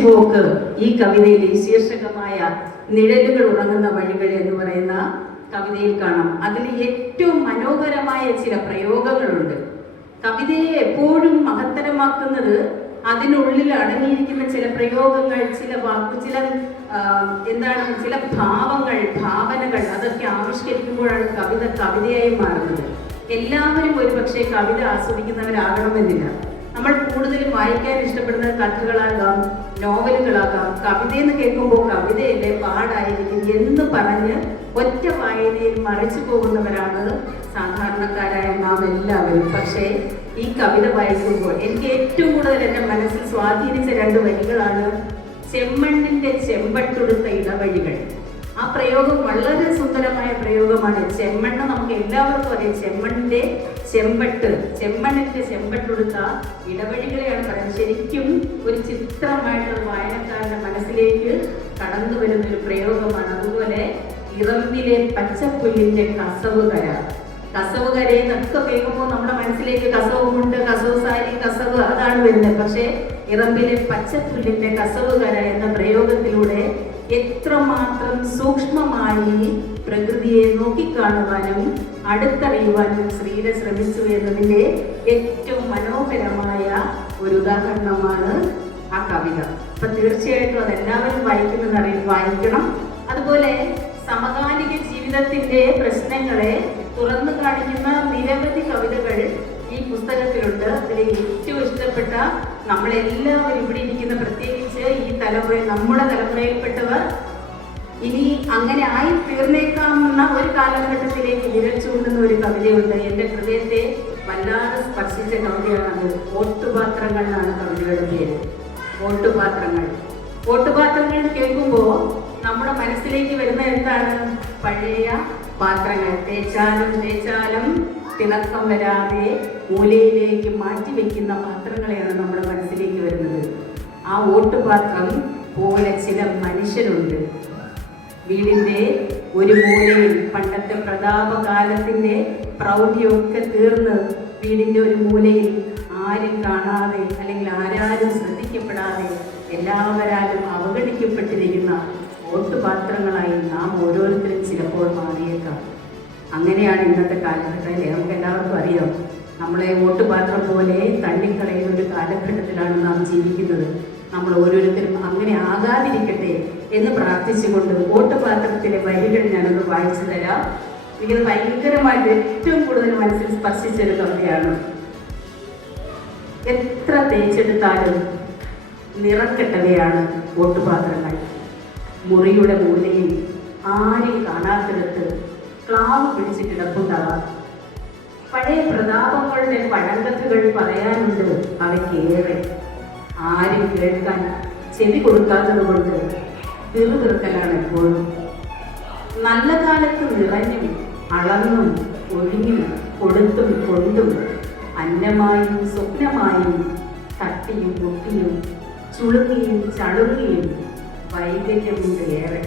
പോക്ക് ഈ കവിതയിലെ ശീർഷകമായ നിഴലുകൾ ഉറങ്ങുന്ന വഴികൾ എന്ന് പറയുന്ന കവിതയിൽ കാണാം. അതിൽ ഏറ്റവും മനോഹരമായ ചില പ്രയോഗങ്ങളുണ്ട്. കവിതയെ എപ്പോഴും മഹത്തരമാക്കുന്നത് അതിനുള്ളിൽ അടങ്ങിയിരിക്കുന്ന ചില പ്രയോഗങ്ങൾ ചില വാക്കു ചില എന്താണ് ചില ഭാവങ്ങൾ ഭാവനകൾ അതൊക്കെ ആവിഷ്കരിക്കുമ്പോഴാണ് കവിത കവിതയായി മാറുന്നത്. എല്ലാവരും ഒരുപക്ഷെ കവിത ആസ്വദിക്കുന്നവരാകണമെന്നില്ല. നമ്മൾ കൂടുതലും വായിക്കാൻ ഇഷ്ടപ്പെടുന്ന കഥകളാകാം നോവലുകളാകാം കവിത എന്ന് കേൾക്കുമ്പോൾ കവിതയല്ലേ പാടായിരിക്കും എന്ന് പറഞ്ഞ് ഒറ്റ വായനയിൽ മറിച്ചു പോകുന്നവരാണ് സാധാരണക്കാരായ നാം എല്ലാവരും. പക്ഷേ ഈ കവിത വായിക്കുമ്പോൾ എനിക്ക് ഏറ്റവും കൂടുതൽ എന്റെ മനസ്സിൽ സ്വാധീനിച്ച രണ്ട് വരികളാണ് ചെമ്മണ്ണിന്റെ ചെമ്പട്ടുടുത്ത ഇടവഴികൾ. ആ പ്രയോഗം വളരെ സുന്ദരമായ പ്രയോഗമാണ്. ചെമ്മണ്ണ് നമുക്ക് എല്ലാവർക്കും അറിയാം. ചെമ്മണ്ണിന്റെ ചെമ്പട്ട് ചെമ്പണ്ണിന്റെ ചെമ്പട്ടുടുത്ത ഇടവഴികളെയാണ് പറയുന്നത്. ശരിക്കും ഒരു ചിത്രമായിട്ടുള്ള വായനക്കാരന്റെ മനസ്സിലേക്ക് കടന്നു വരുന്ന ഒരു പ്രയോഗമാണ്. അതുപോലെ ഇറമ്പിലെ പച്ചപ്പുല്ലിന്റെ കസവ് കര കസവ് കരയെന്നൊക്കെ കേൾക്കുമ്പോൾ നമ്മുടെ മനസ്സിലേക്ക് കസവുമുണ്ട് കസവ് സാരി കസവ് അതാണ് വരുന്നത്. പക്ഷേ ഇറമ്പിലെ പച്ചപ്പുല്ലിന്റെ കസവ് കര എന്ന പ്രയോഗത്തിലൂടെ എത്രമാത്രം സൂക്ഷ്മമായി പ്രകൃതിയെ നോക്കിക്കാണുവാനും അടുത്തറിയുവാനും ശ്രീര ശ്രമിച്ചു എന്നതിന്റെ ഏറ്റവും മനോഹരമായ ഒരു ഉദാഹരണമാണ് ആ കവിത. അപ്പൊ തീർച്ചയായിട്ടും അതെല്ലാവരും വായിക്കുന്നത് അറിയും വായിക്കണം. അതുപോലെ സമകാലിക ജീവിതത്തിന്റെ പ്രശ്നങ്ങളെ തുറന്നു കാണിക്കുന്ന നിരവധി കവിതകൾ ഈ പുസ്തകത്തിലുണ്ട്. അതിൽ ഏറ്റവും ഇഷ്ടപ്പെട്ട നമ്മളെല്ലാവരും ഇവിടെ ഇരിക്കുന്ന പ്രത്യേകിച്ച് ഈ തലമുറ നമ്മുടെ തലമുറയിൽപ്പെട്ടവർ ഇനി അങ്ങനെ ആയി തീർന്നേക്കാവുന്ന ഒരു കാലഘട്ടത്തിലേക്ക് വിരൽ ചൂണ്ടുന്ന ഒരു കവിതയുണ്ട്. എന്റെ ഹൃദയത്തെ വല്ലാതെ സ്പർശിച്ച കവിതയാണത്. ഓട്ടുപാത്രങ്ങൾ എന്നാണ് കവിതയുടെ പേര്. ഓട്ടുപാത്രങ്ങൾ. ഓട്ടുപാത്രങ്ങൾ കേൾക്കുമ്പോൾ നമ്മുടെ മനസ്സിലേക്ക് വരുന്ന എന്താണ്? പഴയ പാത്രങ്ങൾ. തേച്ചാലും തേച്ചാലും തിളക്കം വരാതെ മൂലയിലേക്ക് മാറ്റി വെക്കുന്ന പാത്രങ്ങളെയാണ് നമ്മുടെ മനസ്സിലേക്ക് വരുന്നത്. ആ ഓട്ടുപാത്രം പോലെ ചില മനുഷ്യരുണ്ട്. വീടിന്റെ ഒരു മൂലയിൽ പണ്ടത്തെ പ്രതാപകാലത്തിന്റെ പ്രൗഢിയൊക്കെ തീർന്ന് വീടിന്റെ ഒരു മൂലയിൽ ആരും കാണാതെ അല്ലെങ്കിൽ ആരാരും ശ്രദ്ധിക്കപ്പെടാതെ എല്ലാവരാലും അവഗണിക്കപ്പെട്ടിരിക്കുന്ന ഓട്ടുപാത്രങ്ങളായി നാം അങ്ങനെയാണ് ഇന്നത്തെ കാലഘട്ടത്തിൽ നമുക്ക് എല്ലാവർക്കും അറിയാം. നമ്മളെ ഓട്ടുപാത്രം പോലെ തള്ളിക്കളയുന്ന ഒരു കാലഘട്ടത്തിലാണ് നാം ജീവിക്കുന്നത്. നമ്മൾ ഓരോരുത്തരും അങ്ങനെ ആകാതിരിക്കട്ടെ എന്ന് പ്രാർത്ഥിച്ചുകൊണ്ട് ഓട്ടുപാത്രത്തിലെ വരികൾ ഞാനൊന്ന് വായിച്ചു തരാം. എനിക്കത് ഭയങ്കരമായിട്ട് ഏറ്റവും കൂടുതൽ മനസ്സിൽ സ്പർശിച്ചൊരു കവിതയാണ്. എത്ര തേച്ചെടുത്താലും നിറക്കെട്ടവയാണ് വോട്ടുപാത്രങ്ങൾ മുറിയുടെ മൂലയിൽ ആരെയും കാണാത്തിടത്ത് ക്ലാവ് പിടിച്ച് കിടപ്പുണ്ടാവാം. പഴയ പ്രതാപങ്ങളുടെ പഴങ്കഥകൾ പറയാനുണ്ട് അവയ്ക്കേറെ ആരും കേൾക്കാൻ ചെവി കൊടുക്കാത്തത് കൊണ്ട് തിറുതിറുക്കലാണ് എപ്പോഴും. നല്ല കാലത്ത് നിറഞ്ഞും അളന്നും ഒഴിഞ്ഞും കൊടുത്തും കൊണ്ടും അന്നമായും സ്വപ്നമായും തട്ടിയും പൊട്ടിയും ചുളുങ്ങിയും ചളുങ്ങിയും വൈകല്യമുണ്ട് ഏറെ.